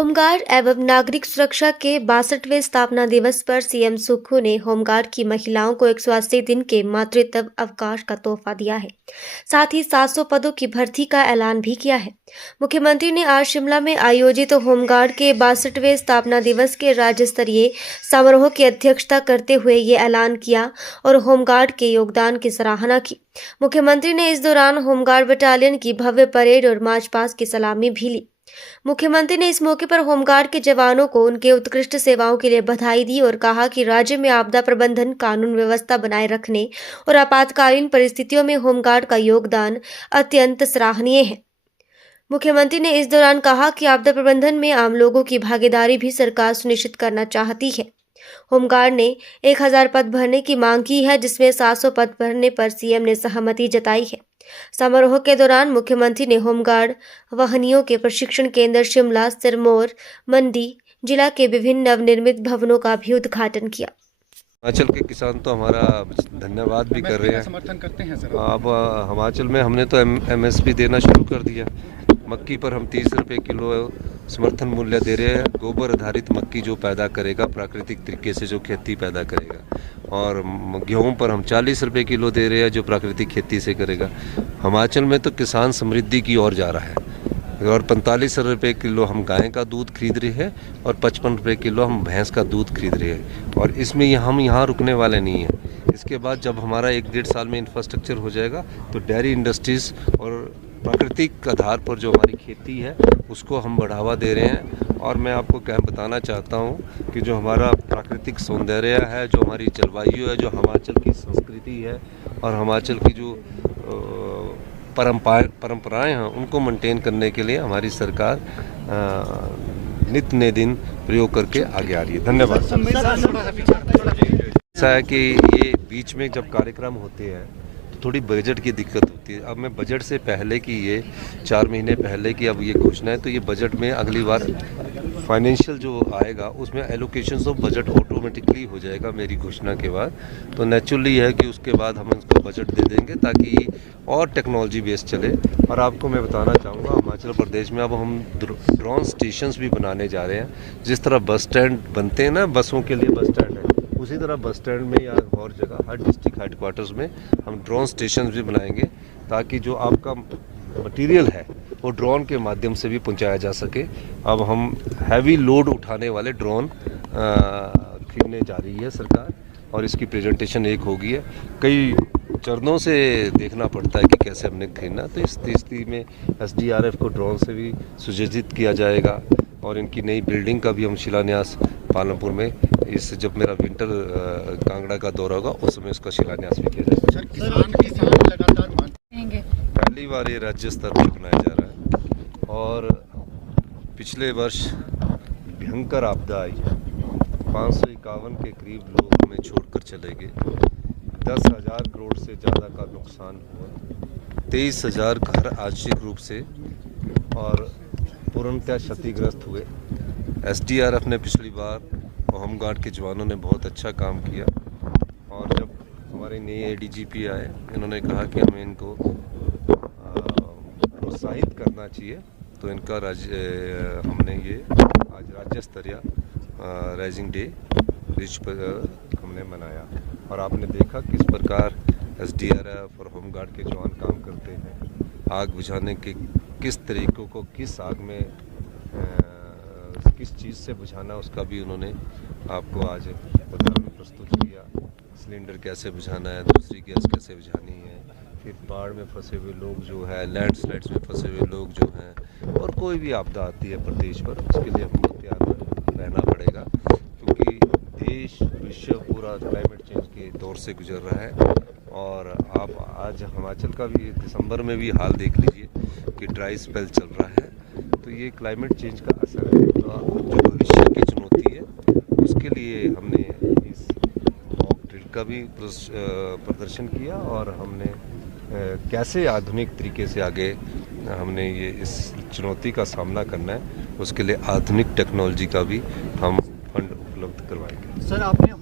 Home guard एवं नागरिक सुरक्षा के 62वें स्थापना दिवस पर सीएम सुक्खू ने होमगार्ड की महिलाओं को 180 दिन के मातृत्व अवकाश का तोहफा दिया है। साथ ही 700 पदों की भर्ती का ऐलान भी किया है। मुख्यमंत्री ने आज शिमला में आयोजित होमगार्ड के 62वें स्थापना दिवस के राज्य स्तरीय समारोह की अध्यक्षता करते हुए ये ऐलान किया और होमगार्ड के योगदान की सराहना की। मुख्यमंत्री ने इस दौरान होमगार्ड बटालियन की भव्य परेड और मार्च पास्ट की सलामी भी ली। मुख्यमंत्री ने इस मौके पर होमगार्ड के जवानों को उनके उत्कृष्ट सेवाओं के लिए बधाई दी और कहा कि राज्य में आपदा प्रबंधन, कानून व्यवस्था बनाए रखने और आपातकालीन परिस्थितियों में होमगार्ड का योगदान अत्यंत सराहनीय है। मुख्यमंत्री ने इस दौरान कहा कि आपदा प्रबंधन में आम लोगों की भागीदारी भी सरकार सुनिश्चित करना चाहती है। होमगार्ड ने 1000 पद भरने की मांग की है, जिसमें 700 पद भरने पर सीएम ने सहमति जताई है। समारोह के दौरान मुख्यमंत्री ने होमगार्ड वाहिनियों के प्रशिक्षण केंद्र शिमला, सिरमौर, मंडी जिला के विभिन्न नवनिर्मित भवनों का भी उद्घाटन किया। हिमाचल के किसान तो हमारा धन्यवाद भी कर रहे हैं, समर्थन करते हैं सर। अब हिमाचल में हमने तो एमएसपी देना शुरू कर दिया। मक्की पर हम 30 रुपये किलो समर्थन मूल्य दे रहे हैं। गोबर आधारित मक्की जो पैदा करेगा, प्राकृतिक तरीके से जो खेती पैदा करेगा, और गेहूं पर हम 40 रुपये किलो दे रहे हैं जो प्राकृतिक खेती से करेगा। हिमाचल में तो किसान समृद्धि की ओर जा रहा है और 45 रुपये किलो हम गाय का दूध खरीद रहे हैं और 55 रुपये किलो हम भैंस का दूध खरीद रहे हैं। और इसमें हम यहाँ रुकने वाले नहीं हैं। इसके बाद जब हमारा 1-1.5 साल में इंफ्रास्ट्रक्चर हो जाएगा तो डेयरी इंडस्ट्रीज़ और प्राकृतिक आधार पर जो हमारी खेती है उसको हम बढ़ावा दे रहे हैं। और मैं आपको क्या बताना चाहता हूँ कि जो हमारा प्राकृतिक सौंदर्य है, जो हमारी जलवायु है, जो हिमाचल की संस्कृति है और हिमाचल की जो परंपराएं हैं, उनको मेंटेन करने के लिए हमारी सरकार नित्य नए दिन प्रयोग करके आगे आ रही है। धन्यवाद। ऐसा है कि ये बीच में जब कार्यक्रम होते हैं तो थोड़ी बजट की दिक्कत होती है। अब मैं बजट से पहले की, ये 4 महीने पहले की अब ये घोषणा है, तो ये बजट में अगली बार फाइनेंशियल जो आएगा उसमें एलोकेशंस ऑफ बजट ऑटोमेटिकली हो जाएगा मेरी घोषणा के बाद। तो नेचुरली है कि उसके बाद हम उसको बजट दे देंगे ताकि और टेक्नोलॉजी बेस्ड चले। और आपको मैं बताना चाहूँगा, हिमाचल प्रदेश में अब हम ड्रोन स्टेशंस भी बनाने जा रहे हैं। जिस तरह बस स्टैंड बनते हैं ना, बसों के लिए बस स्टैंड है, उसी तरह बस स्टैंड में या और जगह हर डिस्ट्रिक्ट हेडक्वार्टर्स में हम ड्रोन स्टेशन भी बनाएंगे ताकि जो आपका मटेरियल है वो ड्रोन के माध्यम से भी पहुंचाया जा सके। अब हम हैवी लोड उठाने वाले ड्रोन खरीदने जा रही है सरकार और इसकी प्रेजेंटेशन एक होगी है। कई चरणों से देखना पड़ता है कि कैसे हमने खरीदना। तो इस स्थिति में SDRF को ड्रोन से भी सुसज्जित किया जाएगा और इनकी नई बिल्डिंग का भी हम शिलान्यास पालमपुर में, इस जब मेरा विंटर कांगड़ा का दौरा होगा उस समय इसका शिलान्यास भी किया जाएगा। किसान लगातार मांगेंगे। पहली बार ये राज्य स्तर पर बनाया जा रहा है और पिछले वर्ष भयंकर आपदा आई, 551 के करीब लोग हमें छोड़कर चले गए, 10,000 करोड़ से ज़्यादा का नुकसान हुआ, 23,000 घर आंशिक रूप से और पूर्णतः क्षतिग्रस्त हुए। SDRF ने पिछली बार, होमगार्ड के जवानों ने बहुत अच्छा काम किया। और जब हमारे नए ADGP आए, इन्होंने कहा कि हमें इनको प्रोत्साहित करना चाहिए, तो इनका हमने ये आज राज्य स्तरीय राइजिंग डे रिच पर हमने मनाया। और आपने देखा किस प्रकार SDRF और होमगार्ड के जवान काम करते हैं। आग बुझाने के किस तरीक़ों को, किस आग में किस चीज़ से बुझाना, उसका भी उन्होंने आपको आज उदाहरण प्रस्तुत किया। सिलेंडर कैसे बुझाना है, दूसरी गैस कैसे बुझानी है, फिर बाढ़ में फंसे हुए लोग जो है, लैंडस्लाइड्स में फंसे हुए लोग जो हैं, और कोई भी आपदा आती है प्रदेश पर, उसके लिए हमको तैयार रहना पड़ेगा क्योंकि देश, विश्व पूरा क्लाइमेट चेंज के दौर से गुजर रहा है। और आप आज हिमाचल का भी दिसंबर में भी हाल देख लीजिए कि ड्राई स्पेल चल रहा है। तो ये क्लाइमेट चेंज का असर है। जो भविष्य की चुनौती है उसके लिए हमने इस मॉक ड्रिल का भी प्रदर्शन किया और हमने कैसे आधुनिक तरीके से आगे हमने ये इस चुनौती का सामना करना है, उसके लिए आधुनिक टेक्नोलॉजी का भी हम फंड उपलब्ध करवाएंगे। सर, आपने